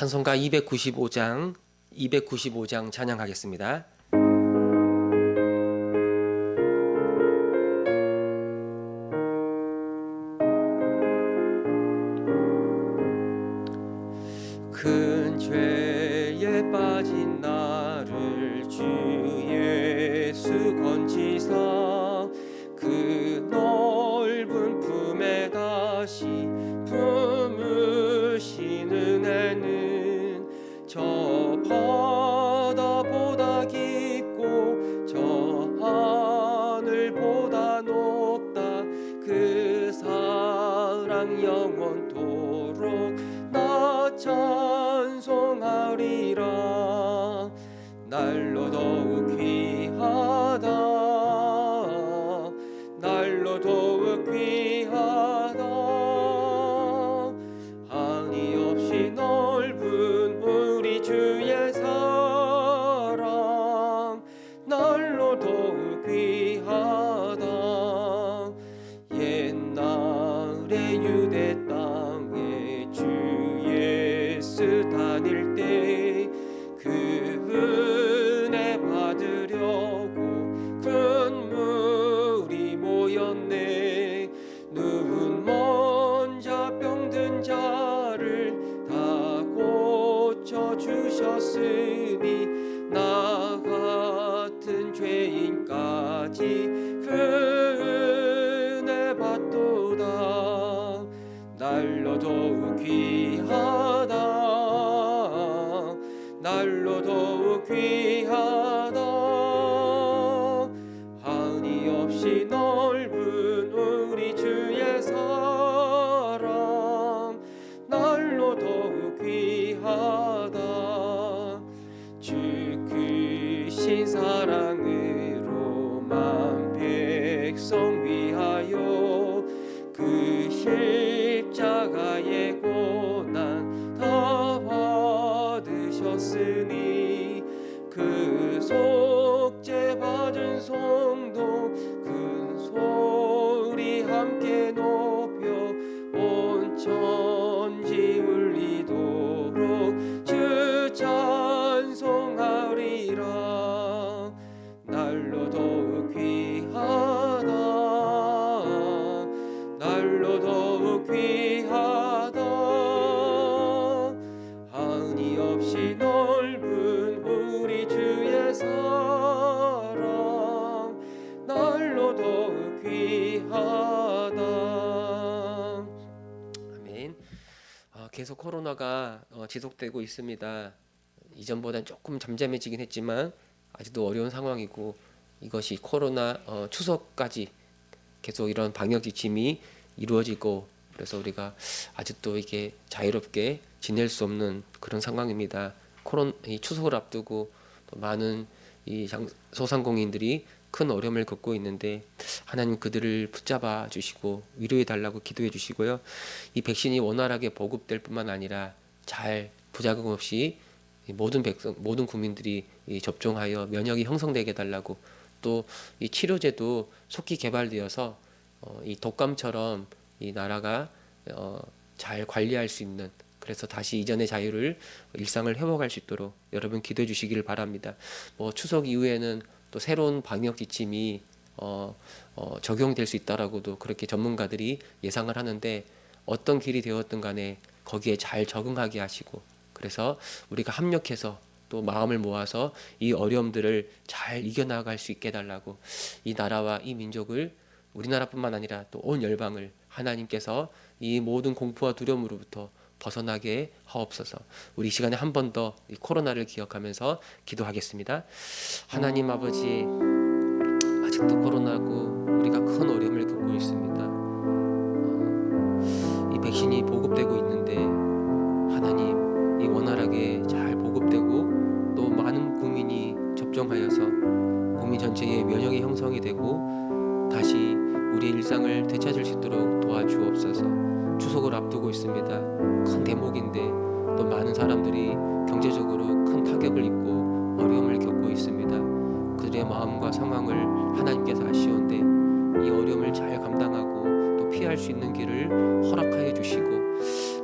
찬송가 295장 찬양하겠습니다. 큰 죄에 빠진 나를 주 예수 건지사 그 넓은 품에 다시 품으시는 은혜는 저 바다보다 깊고 저 하늘보다 높다. 그 사랑 영원토록 나 찬송하리라. 날로 더욱 귀하다, 날로 더욱 귀하다. 한이 없이 넓은 우리 주의 사랑, 날로 더욱 귀하다. 옛날에 유대 땅에 주 예수 다닐 때 그 은혜 받으려고 큰 무리 모였네. 누운 먼자 병든 자를 다 고쳐주셨으니 나 같은 죄인까지 그 은혜 받도다. 날로 더욱 귀하다, 날로 더욱 귀하다. 한이 없이 넓은 우리 주의 사랑, 날로 더욱 귀하다. 주 크신 사랑으로 만 백성 위하여 그 십자가의 고난 다 받으셨으니 그 속죄 받은 성도 큰 소리 함께 높여 온 천지 울리도록 주 찬송하리라. 날로 더욱 귀하다, 날로 더욱 귀하다. 한이 없이 넓은 우리 주의 사랑, 날로 더욱 귀하다. 아멘. 계속 코로나가 지속되고 있습니다. 이전보다는 조금 잠잠해지긴 했지만 아직도 어려운 상황이고, 이것이 코로나 추석까지 계속 이런 방역 지침이 이루어지고, 그래서 우리가 아직도 이게 자유롭게 지낼 수 없는 그런 상황입니다. 이 추석을 앞두고 또 많은 이 소상공인들이 큰 어려움을 겪고 있는데 하나님 그들을 붙잡아 주시고 위로해 달라고 기도해 주시고요. 이 백신이 원활하게 보급될 뿐만 아니라 잘 부작용 없이 모든 국민들이 접종하여 면역이 형성되게 해달라고, 또 이 치료제도 속히 개발되어서 이 독감처럼 이 나라가 잘 관리할 수 있는, 그래서 다시 이전의 자유를 일상을 회복할 수 있도록 여러분 기도해 주시기를 바랍니다. 추석 이후에는 또 새로운 방역 지침이 적용될 수 있다라고도 그렇게 전문가들이 예상을 하는데, 어떤 길이 되었든 간에 거기에 잘 적응하게 하시고, 그래서 우리가 합력해서 또 마음을 모아서 이 어려움들을 잘 이겨나갈 수 있게 해달라고, 이 나라와 이 민족을, 우리나라뿐만 아니라 또 온 열방을 하나님께서 이 모든 공포와 두려움으로부터 벗어나게 하옵소서. 우리 이 시간에 한 번 더 이 코로나를 기억하면서 기도하겠습니다. 하나님 아버지, 아직도 코로나고 우리가 큰 어려움을 겪고 있습니다. 이 백신이 보급되고 있는데 하나님, 이 원활하게 잘 보급되고 또 많은 국민이 접종하여서 국민 전체의 면역이 형성이 되고 다시 우리의 일상을 되찾을 수 있도록 도와주옵소서. 추석을 앞두고 있습니다. 큰 대목인데 또 많은 사람들이 경제적으로 큰 타격을 입고 어려움을 겪고 있습니다. 그들의 마음과 상황을 하나님께서 아시온데 이 어려움을 잘 감당하고 또 피할 수 있는 길을 허락하여 주시고,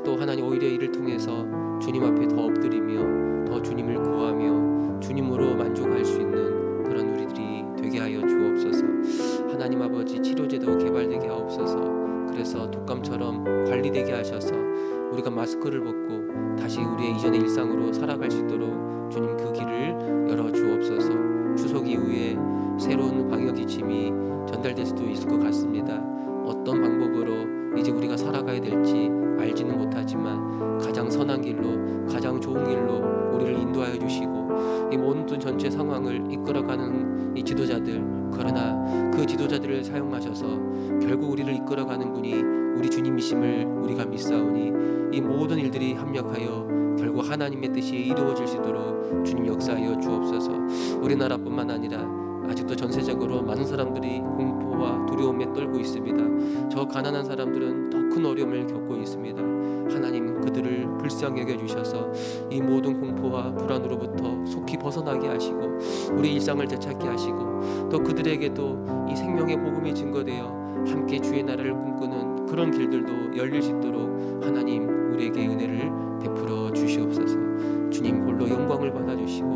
또 하나님 오히려 이를 통해서 주님 앞에 더 엎드리며 더 주님을 구하며 주님으로 만족할 수 있는 그런 우리들이 되게 하여 주옵소서. 하나님 아버지, 치료제도 개발되게 하옵소서. 그래서 독감처럼 관리되게 하셔서 우리가 마스크를 벗고 다시 우리의 이전의 일상으로 살아갈 수 있도록 주님 그 길을 열어 주옵소서. 추석 이후에 새로운 방역 지침이 전달될 수도 있을 것 같습니다. 어떤 방법으로 이제 우리가 살아가야 될지 알지는 못하지만 가장 선한 길로, 가장 좋은 길로 우리를 인도하여 주시고 이 모든 전체 상황을 이끌어가는 이 지도자들, 그러나 그 지도자들을 사용하셔서 결국 우리를 이끌어가는 분이 우리 주님이심을 우리가 믿사오니 이 모든 일들이 합력하여 결국 하나님의 뜻이 이루어질 수 있도록 주님 역사하여 주옵소서. 우리나라뿐만 아니라 아직도 전세적으로 많은 사람들이 공포와 두려움에 떨고 있습니다. 저 가난한 사람들은 더 큰 어려움을 겪고 있습니다. 하나님 그들을 불쌍히 여겨주셔서 이 모든 공포와 불안으로부터 속히 벗어나게 하시고 우리 일상을 되찾게 하시고 또 그들에게도 이 생명의 복음이 증거되어 함께 주의 나라를 꿈꾸는 그런 길들도 열릴 수 있도록 하나님 우리에게 은혜를 베풀어 주시옵소서. 주님 홀로 영광을 받아주시고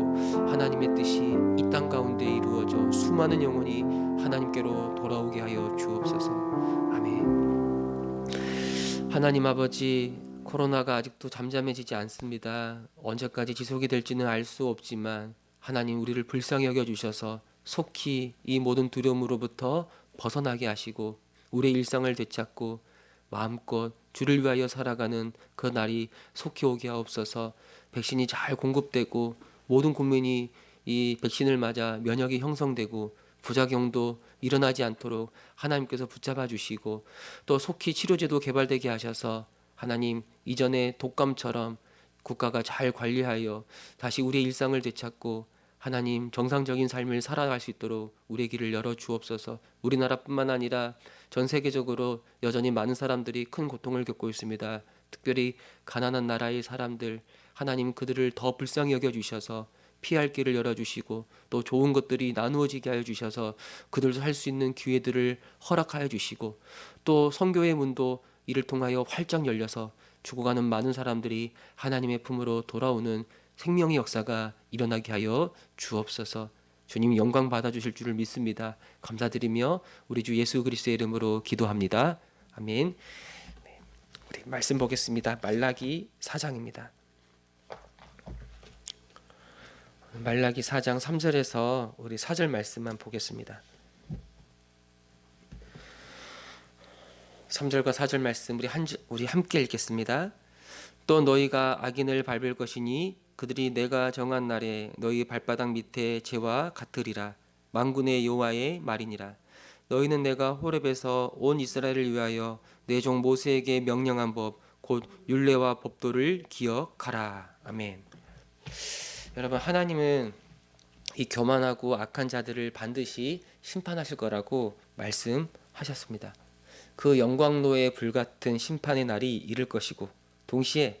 하나님의 뜻이 이 땅 가운데 이루어져 수많은 영혼이 하나님께로 돌아오게 하여 주옵소서. 아멘. 하나님 아버지, 코로나가 아직도 잠잠해지지 않습니다. 언제까지 지속이 될지는 알 수 없지만 하나님 우리를 불쌍히 여겨주셔서 속히 이 모든 두려움으로부터 벗어나게 하시고 우리의 일상을 되찾고 마음껏 주를 위하여 살아가는 그 날이 속히 오게 하옵소서. 백신이 잘 공급되고 모든 국민이 이 백신을 맞아 면역이 형성되고 부작용도 일어나지 않도록 하나님께서 붙잡아 주시고 또 속히 치료제도 개발되게 하셔서 하나님 이전에 독감처럼 국가가 잘 관리하여 다시 우리의 일상을 되찾고 하나님 정상적인 삶을 살아갈 수 있도록 우리의 길을 열어 주옵소서. 우리나라뿐만 아니라 전 세계적으로 여전히 많은 사람들이 큰 고통을 겪고 있습니다. 특별히 가난한 나라의 사람들, 하나님 그들을 더 불쌍히 여겨주셔서 피할 길을 열어주시고 또 좋은 것들이 나누어지게 하여 주셔서 그들도 살 수 있는 기회들을 허락하여 주시고 또 선교의 문도 이를 통하여 활짝 열려서 죽어가는 많은 사람들이 하나님의 품으로 돌아오는 생명의 역사가 일어나게 하여 주옵소서. 주님 영광 받아주실 줄을 믿습니다. 감사드리며 우리 주 예수 그리스도의 이름으로 기도합니다. 아멘. 우리 말씀 보겠습니다. 말라기 4장입니다. 말라기 4장 3절에서 우리 4절 말씀만 보겠습니다. 3절과 4절 말씀 우리 함께 읽겠습니다. 또 너희가 악인을 밟을 것이니 그들이 내가 정한 날에 너희 발바닥 밑에 재와 같으리라. 만군의 여호와의 말이니라. 너희는 내가 호렙에서 온 이스라엘을 위하여 내 종 모세에게 명령한 법 곧 율례와 법도를 기억하라. 아멘. 여러분, 하나님은 이 교만하고 악한 자들을 반드시 심판하실 거라고 말씀하셨습니다. 그 영광로에 불같은 심판의 날이 이를 것이고 동시에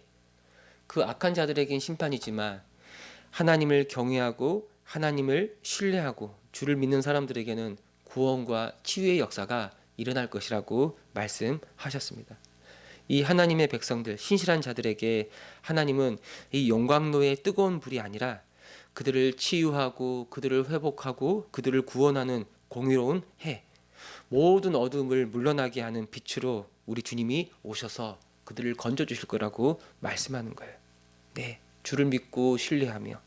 그 악한 자들에겐 심판이지만 하나님을 경외하고 하나님을 신뢰하고 주를 믿는 사람들에게는 구원과 치유의 역사가 일어날 것이라고 말씀하셨습니다. 이 하나님의 백성들, 신실한 자들에게 하나님은 이 영광로의 뜨거운 불이 아니라 그들을 치유하고 그들을 회복하고 그들을 구원하는 공의로운 해, 모든 어둠을 물러나게 하는 빛으로 우리 주님이 오셔서 그들을 건져주실 거라고 말씀하는 거예요. 네, 주를 믿고 신뢰하며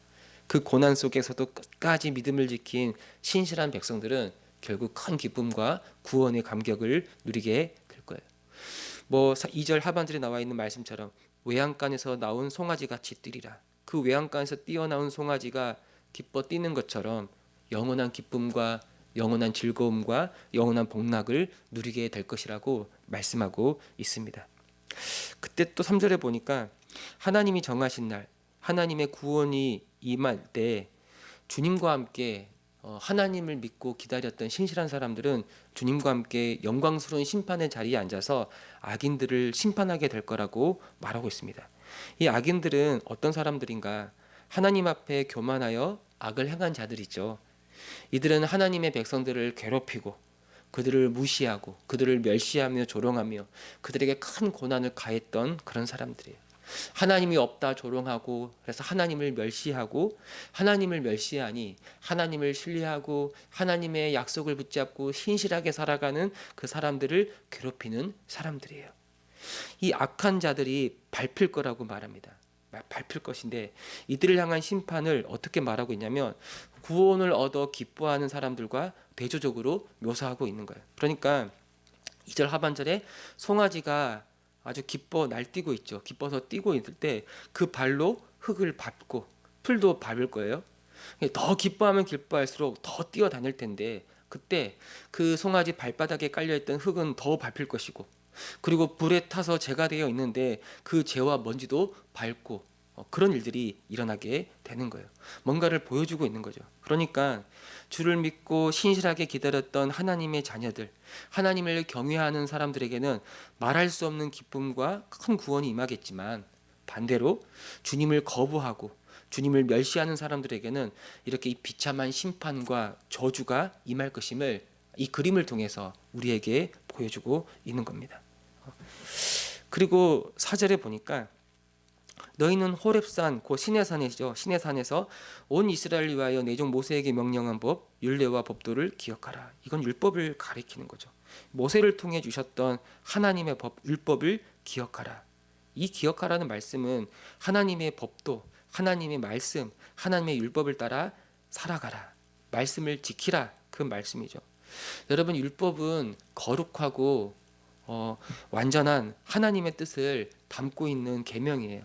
그 고난 속에서도 끝까지 믿음을 지킨 신실한 백성들은 결국 큰 기쁨과 구원의 감격을 누리게 될 거예요. 2절 하반절에 나와 있는 말씀처럼 외양간에서 나온 송아지 같이 뛰리라. 그 외양간에서 뛰어나온 송아지가 기뻐 뛰는 것처럼 영원한 기쁨과 영원한 즐거움과 영원한 복락을 누리게 될 것이라고 말씀하고 있습니다. 그때 또 3절에 보니까 하나님이 정하신 날, 하나님의 구원이 임할 때 주님과 함께 하나님을 믿고 기다렸던 신실한 사람들은 주님과 함께 영광스러운 심판의 자리에 앉아서 악인들을 심판하게 될 거라고 말하고 있습니다. 이 악인들은 어떤 사람들인가? 하나님 앞에 교만하여 악을 행한 자들이죠. 이들은 하나님의 백성들을 괴롭히고 그들을 무시하고 그들을 멸시하며 조롱하며 그들에게 큰 고난을 가했던 그런 사람들이에요. 하나님이 없다 조롱하고 그래서 하나님을 멸시하고 하나님을 멸시하니 하나님을 신뢰하고 하나님의 약속을 붙잡고 신실하게 살아가는 그 사람들을 괴롭히는 사람들이에요. 이 악한 자들이 밟힐 거라고 말합니다. 밟힐 것인데 이들을 향한 심판을 어떻게 말하고 있냐면 구원을 얻어 기뻐하는 사람들과 대조적으로 묘사하고 있는 거예요. 그러니까 2절 하반절에 송아지가 아주 기뻐 날뛰고 있죠. 기뻐서 뛰고 있을 때 그 발로 흙을 밟고 풀도 밟을 거예요. 더 기뻐하면 기뻐할수록 더 뛰어다닐 텐데 그때 그 송아지 발바닥에 깔려있던 흙은 더 밟힐 것이고 그리고 불에 타서 재가 되어 있는데 그 재와 먼지도 밟고 그런 일들이 일어나게 되는 거예요. 뭔가를 보여주고 있는 거죠. 그러니까 주를 믿고 신실하게 기다렸던 하나님의 자녀들, 하나님을 경외하는 사람들에게는 말할 수 없는 기쁨과 큰 구원이 임하겠지만 반대로 주님을 거부하고 주님을 멸시하는 사람들에게는 이렇게 이 비참한 심판과 저주가 임할 것임을 이 그림을 통해서 우리에게 보여주고 있는 겁니다. 그리고 4절에 보니까 너희는 호렙산 곧 시내산이죠. 시내산에서 온 이스라엘 위하여 내 종 모세에게 명령한 법 율례와 법도를 기억하라. 이건 율법을 가리키는 거죠. 모세를 통해 주셨던 하나님의 법 율법을 기억하라. 이 기억하라는 말씀은 하나님의 법도 하나님의 말씀 하나님의 율법을 따라 살아가라. 말씀을 지키라. 그 말씀이죠. 여러분 율법은 거룩하고 완전한 하나님의 뜻을 담고 있는 계명이에요.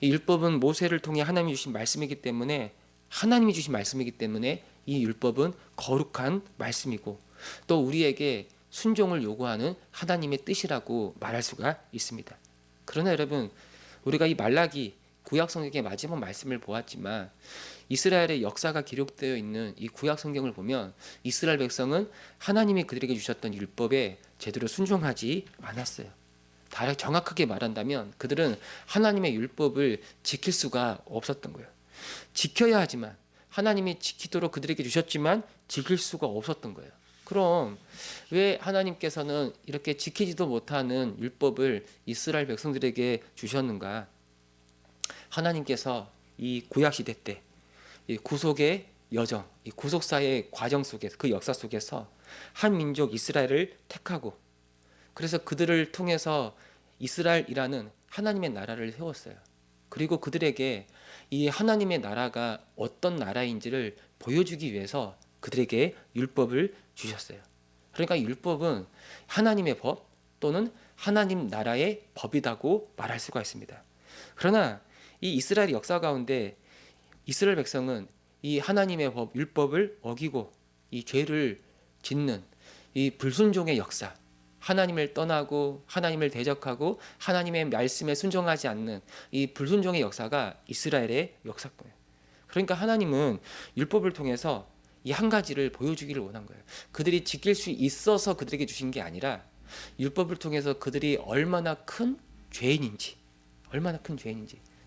이 율법은 모세를 통해 하나님이 주신 말씀이기 때문에 하나님이 주신 말씀이기 때문에 이 율법은 거룩한 말씀이고 또 우리에게 순종을 요구하는 하나님의 뜻이라고 말할 수가 있습니다. 그러나 여러분 우리가 이 말라기 구약 성경의 마지막 말씀을 보았지만 이스라엘의 역사가 기록되어 있는 이 구약 성경을 보면 이스라엘 백성은 하나님이 그들에게 주셨던 율법에 제대로 순종하지 않았어요. 다르게 정확하게 말한다면 그들은 하나님의 율법을 지킬 수가 없었던 거예요. 지켜야 하지만 하나님이 지키도록 그들에게 주셨지만 지킬 수가 없었던 거예요. 그럼 왜 하나님께서는 이렇게 지키지도 못하는 율법을 이스라엘 백성들에게 주셨는가? 하나님께서 이 구약 시대 때 이 구속의 여정, 이 구속사의 과정 속에서 그 역사 속에서 한 민족 이스라엘을 택하고 그래서 그들을 통해서 이스라엘이라는 하나님의 나라를 세웠어요. 그리고 그들에게 이 하나님의 나라가 어떤 나라인지를 보여주기 위해서 그들에게 율법을 주셨어요. 그러니까 율법은 하나님의 법 또는 하나님 나라의 법이라고 말할 수가 있습니다. 그러나 이 이스라엘 역사 가운데 이스라엘 백성은 이 하나님의 법, 율법을 어기고 이 죄를 짓는 이 불순종의 역사, 하나님을 떠나고 하나님을 대적하고 하나님의 말씀에 순종하지 않는 이 불순종의 역사가 이스라엘의 역사거예요. 그러니까 하나님은 율법을 통해서 이 한 가지를 보여주기를 원한 거예요. 그들이 지킬 수 있어서 그들에게 주신 게 아니라 율법을 통해서 그들이 얼마나 큰 죄인인지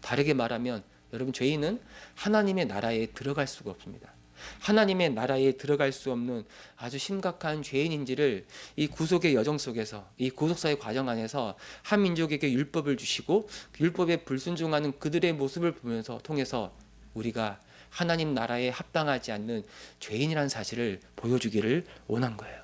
다르게 말하면 여러분 죄인은 하나님의 나라에 들어갈 수가 없습니다. 하나님의 나라에 들어갈 수 없는 아주 심각한 죄인인지를 이 구속의 여정 속에서 이 구속사의 과정 안에서 한 민족에게 율법을 주시고 율법에 불순종하는 그들의 모습을 보면서 통해서 우리가 하나님 나라에 합당하지 않는 죄인이라는 사실을 보여주기를 원한 거예요.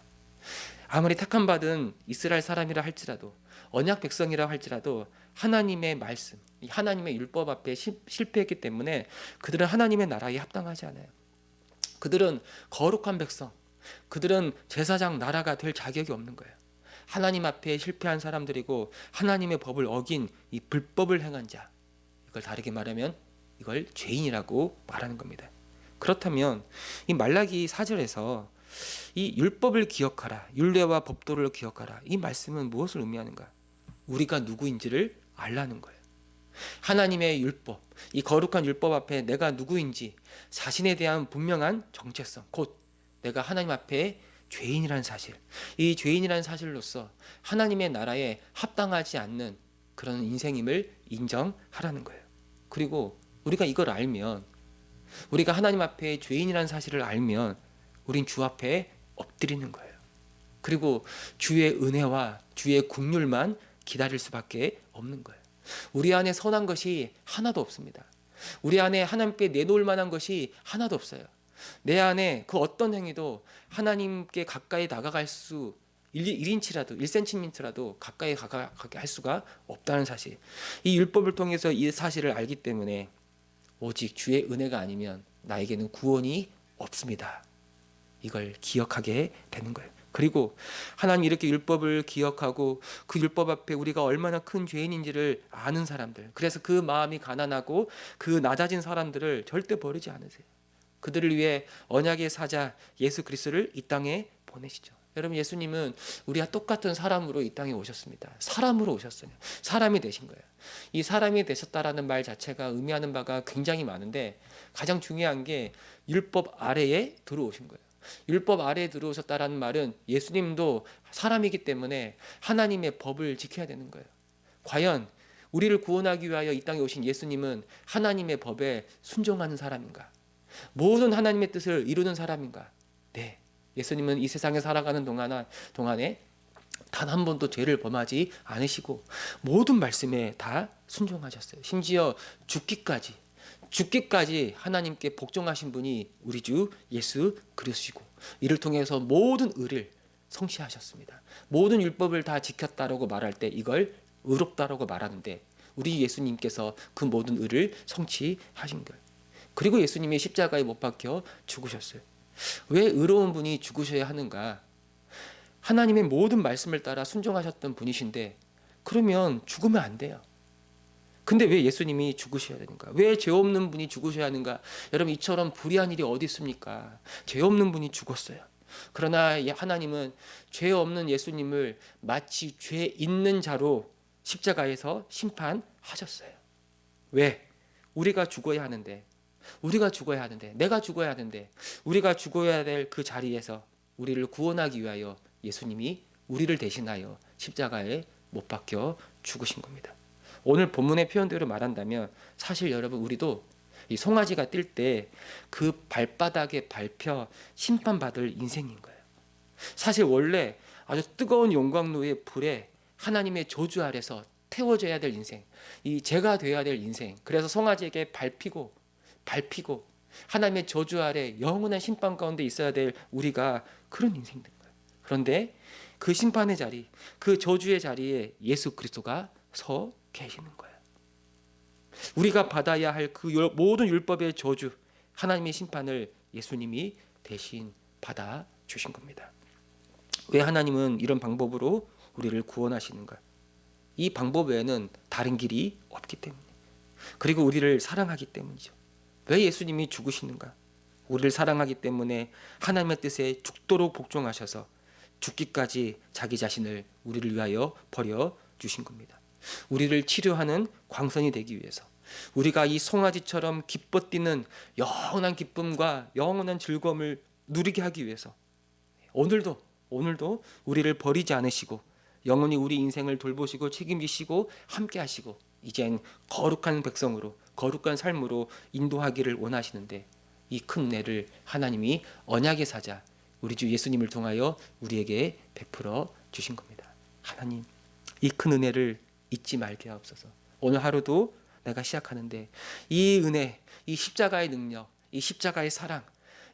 아무리 택함받은 이스라엘 사람이라 할지라도 언약 백성이라 할지라도 하나님의 말씀, 하나님의 율법 앞에 실패했기 때문에 그들은 하나님의 나라에 합당하지 않아요. 그들은 거룩한 백성, 그들은 제사장 나라가 될 자격이 없는 거예요. 하나님 앞에 실패한 사람들이고 하나님의 법을 어긴 이 불법을 행한 자, 이걸 다르게 말하면 이걸 죄인이라고 말하는 겁니다. 그렇다면 이 말라기 4절에서 이 율법을 기억하라, 율례와 법도를 기억하라, 이 말씀은 무엇을 의미하는가? 우리가 누구인지를 알라는 거예요. 하나님의 율법, 이 거룩한 율법 앞에 내가 누구인지 자신에 대한 분명한 정체성, 곧 내가 하나님 앞에 죄인이라는 사실, 이 죄인이라는 사실로서 하나님의 나라에 합당하지 않는 그런 인생임을 인정하라는 거예요. 그리고 우리가 이걸 알면, 우리가 하나님 앞에 죄인이라는 사실을 알면 우린 주 앞에 엎드리는 거예요. 그리고 주의 은혜와 주의 국률만 기다릴 수밖에 없는 거예요. 우리 안에 선한 것이 하나도 없습니다. 우리 안에 하나님께 내놓을 만한 것이 하나도 없어요. 내 안에 그 어떤 행위도 하나님께 가까이 다가갈 수 1인치라도 1cm라도 가까이 가게 할 수가 없다는 사실. 이 율법을 통해서 이 사실을 알기 때문에 오직 주의 은혜가 아니면 나에게는 구원이 없습니다. 이걸 기억하게 되는 거예요. 그리고 하나님 이렇게 율법을 기억하고 그 율법 앞에 우리가 얼마나 큰 죄인인지를 아는 사람들, 그래서 그 마음이 가난하고 그 낮아진 사람들을 절대 버리지 않으세요. 그들을 위해 언약의 사자 예수 그리스도를 이 땅에 보내시죠. 여러분, 예수님은 우리와 똑같은 사람으로 이 땅에 오셨습니다. 사람으로 오셨어요. 사람이 되신 거예요. 이 사람이 되셨다라는 말 자체가 의미하는 바가 굉장히 많은데 가장 중요한 게 율법 아래에 들어오신 거예요. 율법 아래에 들어오셨다라는 말은 예수님도 사람이기 때문에 하나님의 법을 지켜야 되는 거예요. 과연 우리를 구원하기 위하여 이 땅에 오신 예수님은 하나님의 법에 순종하는 사람인가? 모든 하나님의 뜻을 이루는 사람인가? 네. 예수님은 이 세상에 살아가는 동안에 단 한 번도 죄를 범하지 않으시고 모든 말씀에 다 순종하셨어요. 심지어 죽기까지 하나님께 복종하신 분이 우리 주 예수 그리스도시고, 이를 통해서 모든 의를 성취하셨습니다. 모든 율법을 다 지켰다라고 말할 때 이걸 의롭다라고 말하는데 우리 예수님께서 그 모든 의를 성취하신 거예요. 그리고 예수님이 십자가에 못 박혀 죽으셨어요. 왜 의로운 분이 죽으셔야 하는가? 하나님의 모든 말씀을 따라 순종하셨던 분이신데 그러면 죽으면 안 돼요. 근데 왜 예수님이 죽으셔야 되는가? 왜 죄 없는 분이 죽으셔야 하는가? 여러분, 이처럼 불의한 일이 어디 있습니까? 죄 없는 분이 죽었어요. 그러나 하나님은 죄 없는 예수님을 마치 죄 있는 자로 십자가에서 심판하셨어요. 왜? 우리가 죽어야 하는데, 내가 죽어야 하는데, 우리가 죽어야 될 그 자리에서 우리를 구원하기 위하여 예수님이 우리를 대신하여 십자가에 못 박혀 죽으신 겁니다. 오늘 본문의 표현대로 말한다면 사실 여러분, 우리도 이 송아지가 뛸 때 그 발바닥에 밟혀 심판받을 인생인 거예요. 사실 원래 아주 뜨거운 용광로의 불에 하나님의 저주 아래서 태워져야 될 인생, 이 죄가 되어야 될 인생, 그래서 송아지에게 밟히고 하나님의 저주 아래 영원한 심판 가운데 있어야 될 우리가 그런 인생인 거예요. 그런데 그 심판의 자리, 그 저주의 자리에 예수 그리스도가 서 계시는 거예요. 우리가 받아야 할 그 모든 율법의 저주, 하나님의 심판을 예수님이 대신 받아 주신 겁니다. 왜 하나님은 이런 방법으로 우리를 구원하시는가? 이 방법 외에는 다른 길이 없기 때문에, 그리고 우리를 사랑하기 때문이죠. 왜 예수님이 죽으시는가? 우리를 사랑하기 때문에 하나님의 뜻에 죽도록 복종하셔서 죽기까지 자기 자신을 우리를 위하여 버려 주신 겁니다. 우리를 치료하는 광선이 되기 위해서, 우리가 이 송아지처럼 기뻐 뛰는 영원한 기쁨과 영원한 즐거움을 누리게 하기 위해서 오늘도 우리를 버리지 않으시고 영원히 우리 인생을 돌보시고 책임지시고 함께 하시고 이젠 거룩한 백성으로, 거룩한 삶으로 인도하기를 원하시는데, 이 큰 은혜를 하나님이 언약의 사자 우리 주 예수님을 통하여 우리에게 베풀어 주신 겁니다. 하나님, 이 큰 은혜를 잊지 말게 하옵소서. 오늘 하루도 내가 시작하는데 이 은혜, 이 십자가의 능력, 이 십자가의 사랑,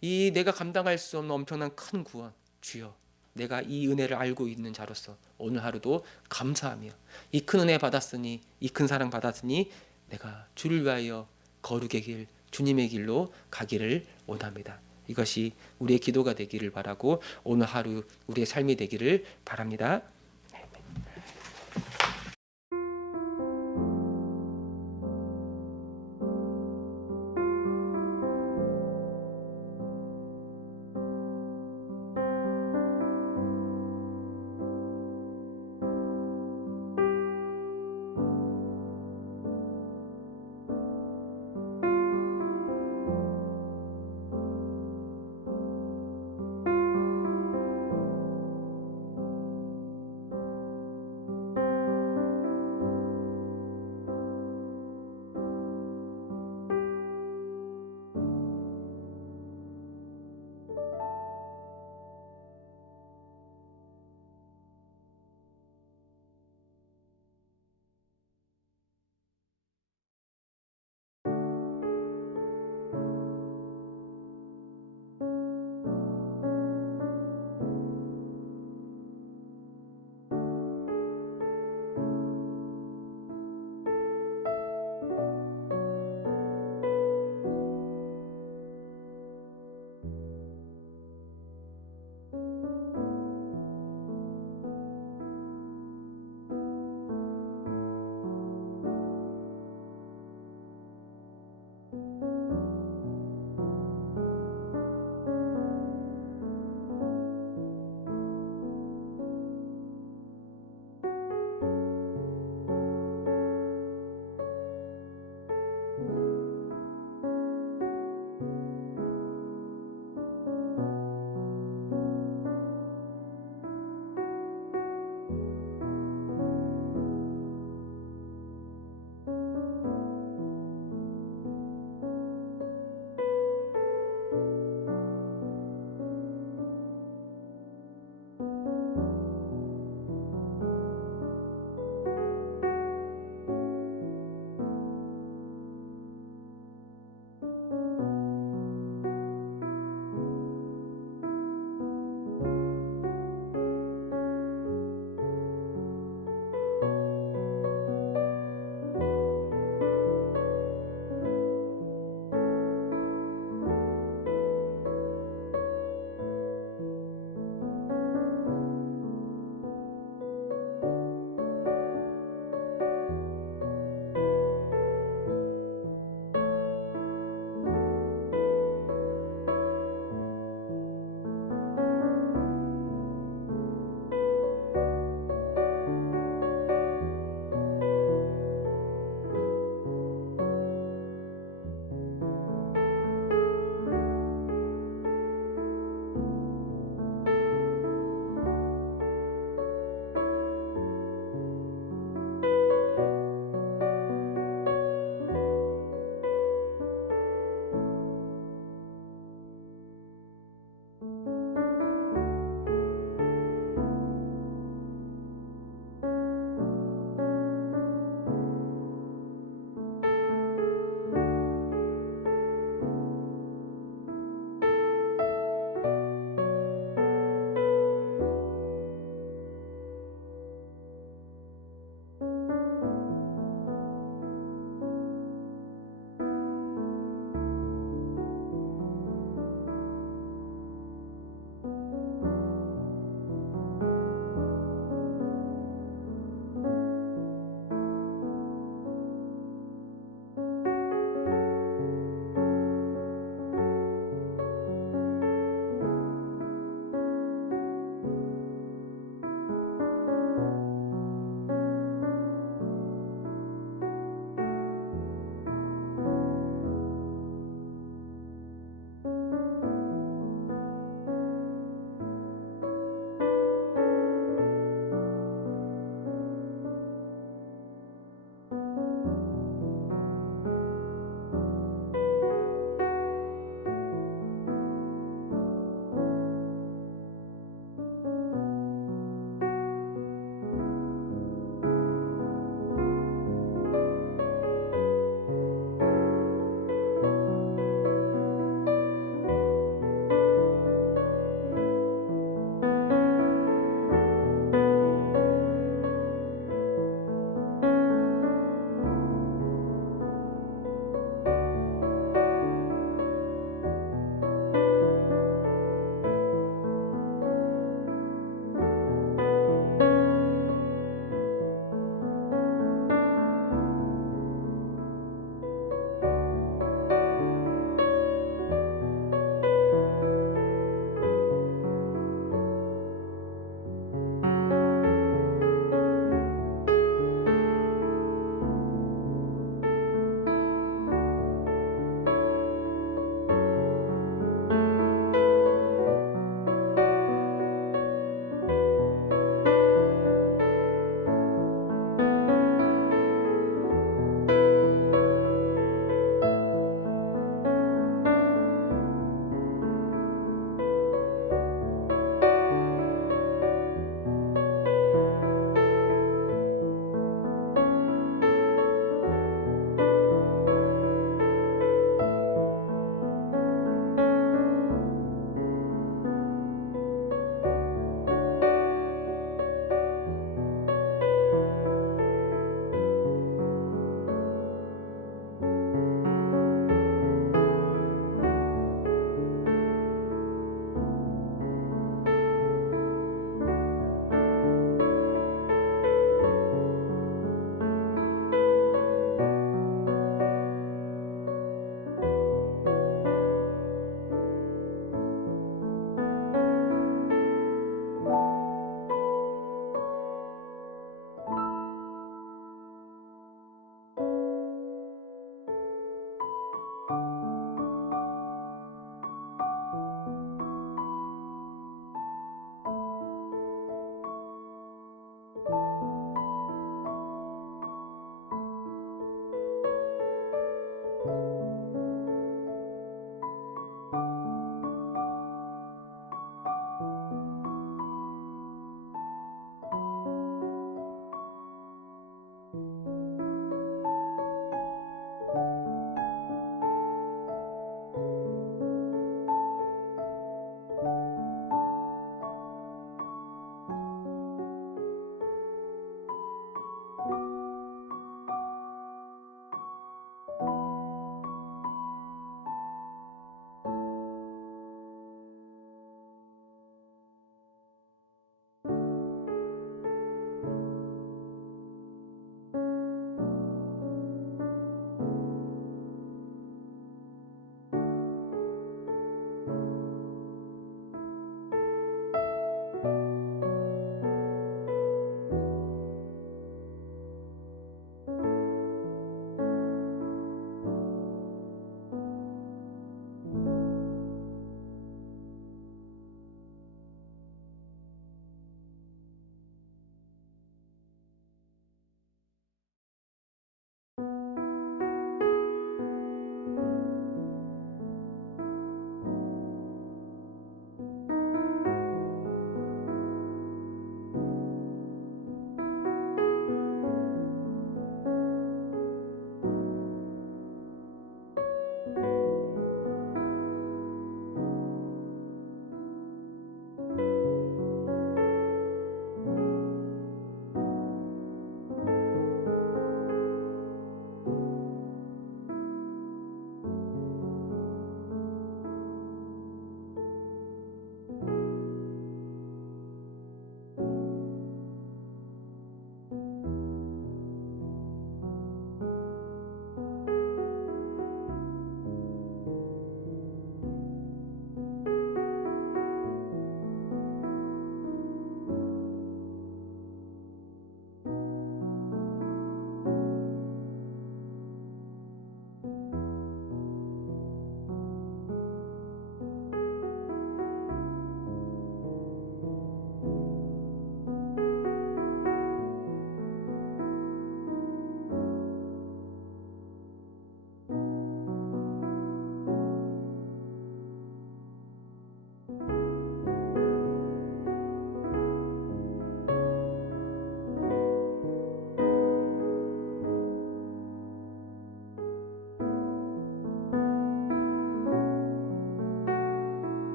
이 내가 감당할 수 없는 엄청난 큰 구원, 주여, 내가 이 은혜를 알고 있는 자로서 오늘 하루도 감사하며 이 큰 은혜 받았으니, 이 큰 사랑 받았으니 내가 주를 위하여 거룩의 길, 주님의 길로 가기를 원합니다. 이것이 우리의 기도가 되기를 바라고 오늘 하루 우리의 삶이 되기를 바랍니다.